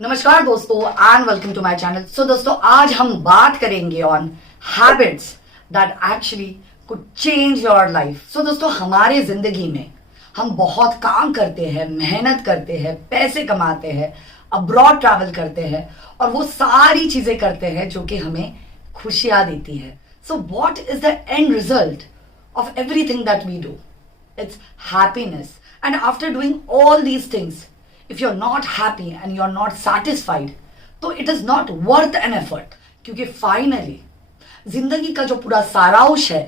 नमस्कार दोस्तों and welcome to my channel. So दोस्तों आज हम बात करेंगे on habits that actually could change your life. So दोस्तों हमारे जिंदगी में हम बहुत काम करते हैं, मेहनत करते हैं, पैसे कमाते हैं, अब्रॉड ट्रैवल करते हैं और वो सारी चीजें करते हैं जो कि हमें खुशियां देती है। So what is the end result of everything that we do? It's happiness. And after doing all these things, if you're not happy and you're not satisfied, तो it is not worth an effort. क्योंकि finally जिंदगी का जो पूरा सारांश है,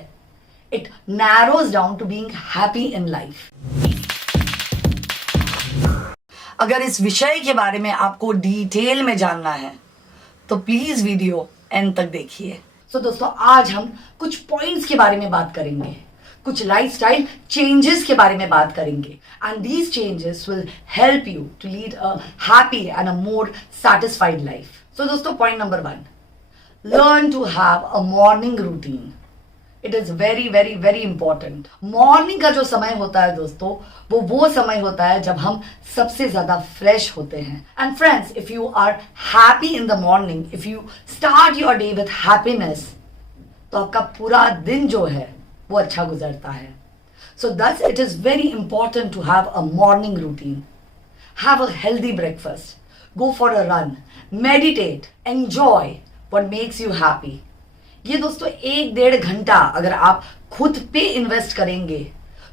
it narrows down to being happy in life. अगर इस विषय के बारे में आपको डिटेल में जानना है तो प्लीज वीडियो एंड तक देखिए। सो दोस्तों आज हम कुछ पॉइंट्स के बारे में बात करेंगे, कुछ लाइफस्टाइल चेंजेस के बारे में बात करेंगे and these changes will help you to lead a happy and a more satisfied life. So दोस्तों point number 1, learn to have a morning routine. It is very very very important. Morning का जो समय होता है दोस्तों वो समय होता है जब हम सबसे ज्यादा फ्रेश होते हैं। And friends, if you are happy in the morning, if you start your day with happiness, तो आपका पूरा दिन जो है वो अच्छा गुजरता है। सो thus it is very important to have a morning routine. Have a healthy breakfast, go for a run, meditate, enjoy what makes you happy. ये दोस्तों 1-1.5 घंटा अगर आप खुद पे इन्वेस्ट करेंगे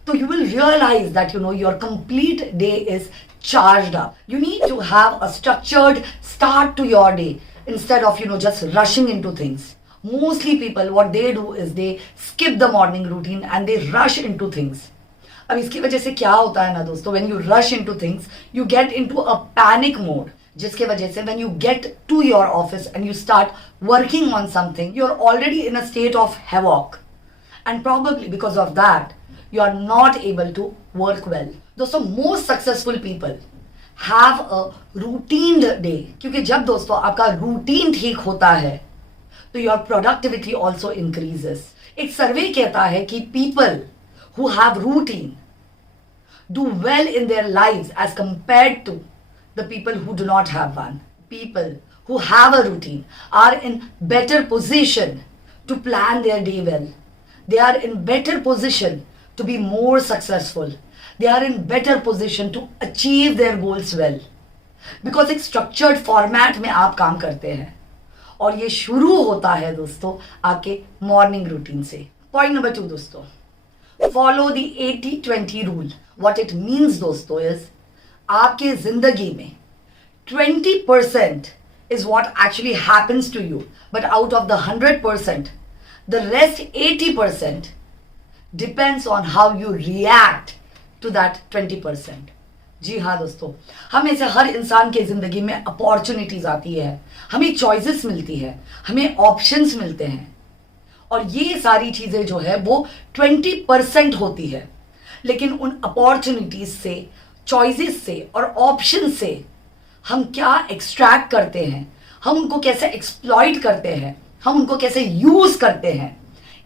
तो you will realize that your complete day is charged up. You need to have a structured start to your day instead of just rushing into things. Mostly people what they do is they skip the morning routine and they rush into things. अब इसकी वजह से क्या होता है ना दोस्तों, when you rush into things you get into a panic mode, जिसके वजह से when you get to your office and you start working on something, you're already in a state of havoc and probably because of that you are not able to work well. दोस्तों most successful people have a routine day, क्योंकि जब दोस्तों आपका routine ठीक होता है तो your productivity also increases. एक सर्वे कहता है कि people who have routine do well in their lives as compared to the people who do not have one. People who have a routine are in better position to plan their day well, they are in better position to be more successful, they are in better position to achieve their goals well, because एक structured format में आप काम करते हैं और ये शुरू होता है दोस्तों आपके मॉर्निंग रूटीन से। पॉइंट नंबर 2 दोस्तों, follow the 80-20 rule. What it means दोस्तों इज आपके जिंदगी में 20% is what actually happens to you, but out of the 100% the rest 80% depends on how you react to that 20%। जी हाँ दोस्तों, हमें से हर इंसान के जिंदगी में अपॉर्चुनिटीज आती है, हमें चॉइसेस मिलती है, हमें ऑप्शंस मिलते हैं और ये सारी चीजें जो है वो 20% होती है। लेकिन उन अपॉर्चुनिटीज से, चॉइसेस से और ऑप्शन से हम क्या एक्सट्रैक्ट करते हैं, हम उनको कैसे एक्सप्लॉइट करते हैं, हम उनको कैसे यूज करते हैं,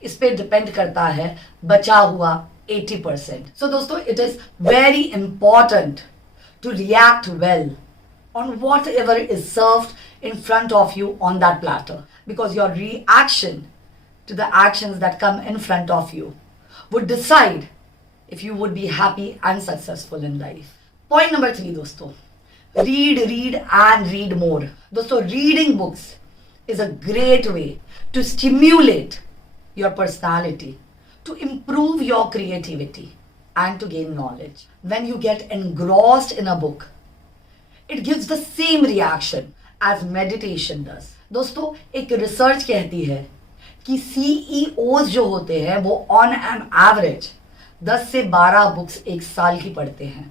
इस पे डिपेंड करता है बचा हुआ 80%. So दोस्तों, it is very important to react well on whatever is served in front of you on that platter, because your reaction to the actions that come in front of you would decide if you would be happy and successful in life. Point number 3 दोस्तों, read and read more. दोस्तों reading books is a great way to stimulate your personality, to improve your creativity and to gain knowledge. When you get engrossed in a book, it gives the same reaction as meditation does. दोस्तों एक research कहती है कि CEOs जो होते हैं वो on an average 10 से 12 बुक्स एक साल की पढ़ते हैं।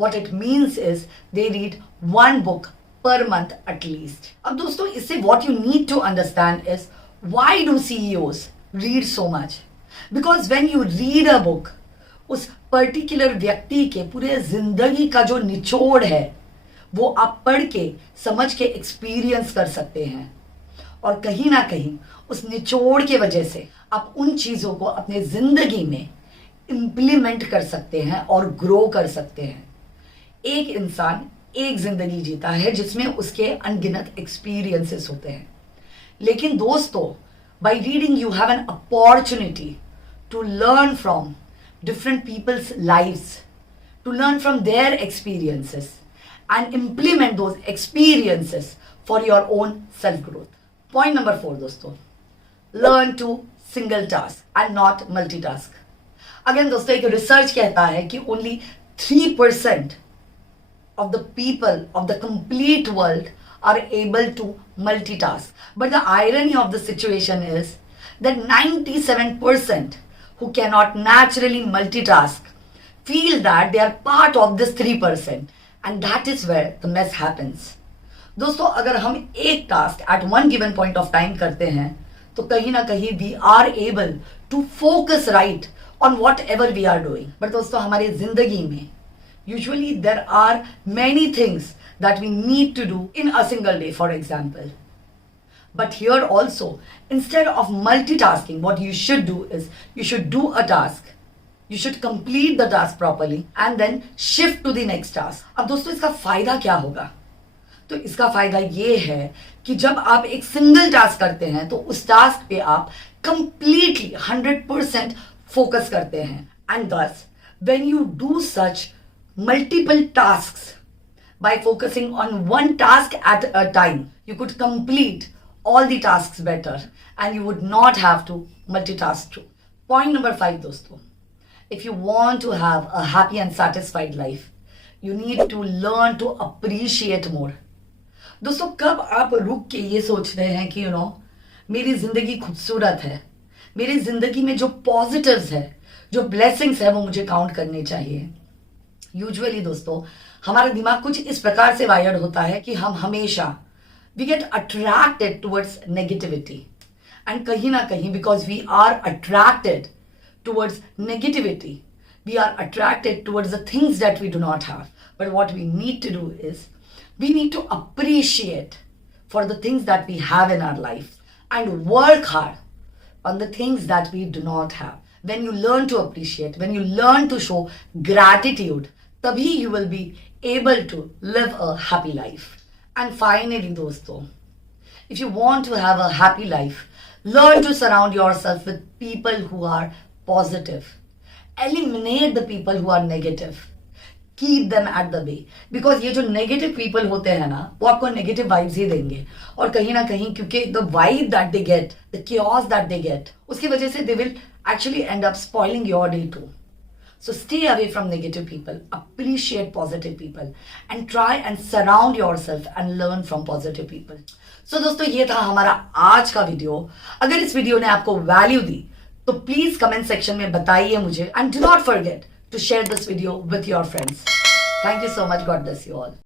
What it means is they read 1 book per month at least. अब दोस्तों इससे what you need to understand is why do CEOs read so much? Because when you read a book, उस पर्टिकुलर व्यक्ति के पूरे जिंदगी का जो निचोड़ है वो आप पढ़ के समझ के एक्सपीरियंस कर सकते हैं और कहीं ना कहीं उस निचोड़ के वजह से आप उन चीज़ों को अपने जिंदगी में इम्प्लीमेंट कर सकते हैं और ग्रो कर सकते हैं। एक इंसान एक जिंदगी जीता है जिसमें उसके अनगिनत एक्सपीरियंसेस होते हैं। लेकिन दोस्तों, by reading you have an opportunity to learn from different people's lives, to learn from their experiences and implement those experiences for your own self growth. Point number 4 दोस्तों, learn to single task and not multitask. Again दोस्तों, एक research कहता है कि only 3% of the people of the complete world are able to multitask. But the irony of the situation is that 97% who cannot naturally multitask feel that they are part of this 3%, and that is where the mess happens. दोस्तों, अगर हम एक task at one given point of time करते हैं तो कहीं ना कहीं we are able to focus right on whatever we are doing. But दोस्तों, हमारी जिंदगी में usually there are many things that we need to do in a single day, for example. But here also, instead of multitasking, what you should do is you should do a task. You should complete the task properly and then shift to the next task. अब दोस्तों, इसका फायदा क्या होगा? तो इसका फायदा ये है कि जब आप एक सिंगल टास्क करते हैं तो उस टास्क पे आप completely 100% फोकस करते हैं. And thus, when you do such multiple tasks by focusing on one task at a time, you could complete all the tasks better and you would not have to multitask too. Point number 5 दोस्तों, if you want to have a happy and satisfied life, you need to learn to appreciate more. दोस्तों, कब आप रुक के ये सोचते हैं कि मेरी जिंदगी खूबसूरत है, मेरी जिंदगी में जो पॉजिटिव्स है, जो ब्लेसिंग्स है, वो मुझे काउंट करने चाहिए. यूजुअली दोस्तों, हमारा दिमाग कुछ इस प्रकार से वायर्ड होता है कि हम हमेशा we get attracted towards negativity, and कहीं ना कहीं because we are attracted towards negativity, we are attracted towards the things that we do not have. But what we need to do is we need to appreciate for the things that we have in our life and work hard on the things that we do not have. When you learn to appreciate, when you learn to show gratitude, tabhi you will be able to live a happy life. And finally दोस्तों, if you want to have a happy life, learn to surround yourself with people who are positive. Eliminate the people who are negative. Keep them at the bay. Because ये जो negative people होते हैं ना, वो आपको negative vibes ही देंगे. और कहीं ना कहीं क्योंकि the vibe that they get, the chaos that they get, उसकी वजह से they will actually end up spoiling your day too. So stay away from negative people. Appreciate positive people. And try and surround yourself and learn from positive people. So दोस्तों, ये था हमारा आज का video. अगर इस वीडियो ने आपको वैल्यू दी तो प्लीज कमेंट सेक्शन में बताइए मुझे, and do not forget to share this video with your friends. Thank you so much. God bless you all.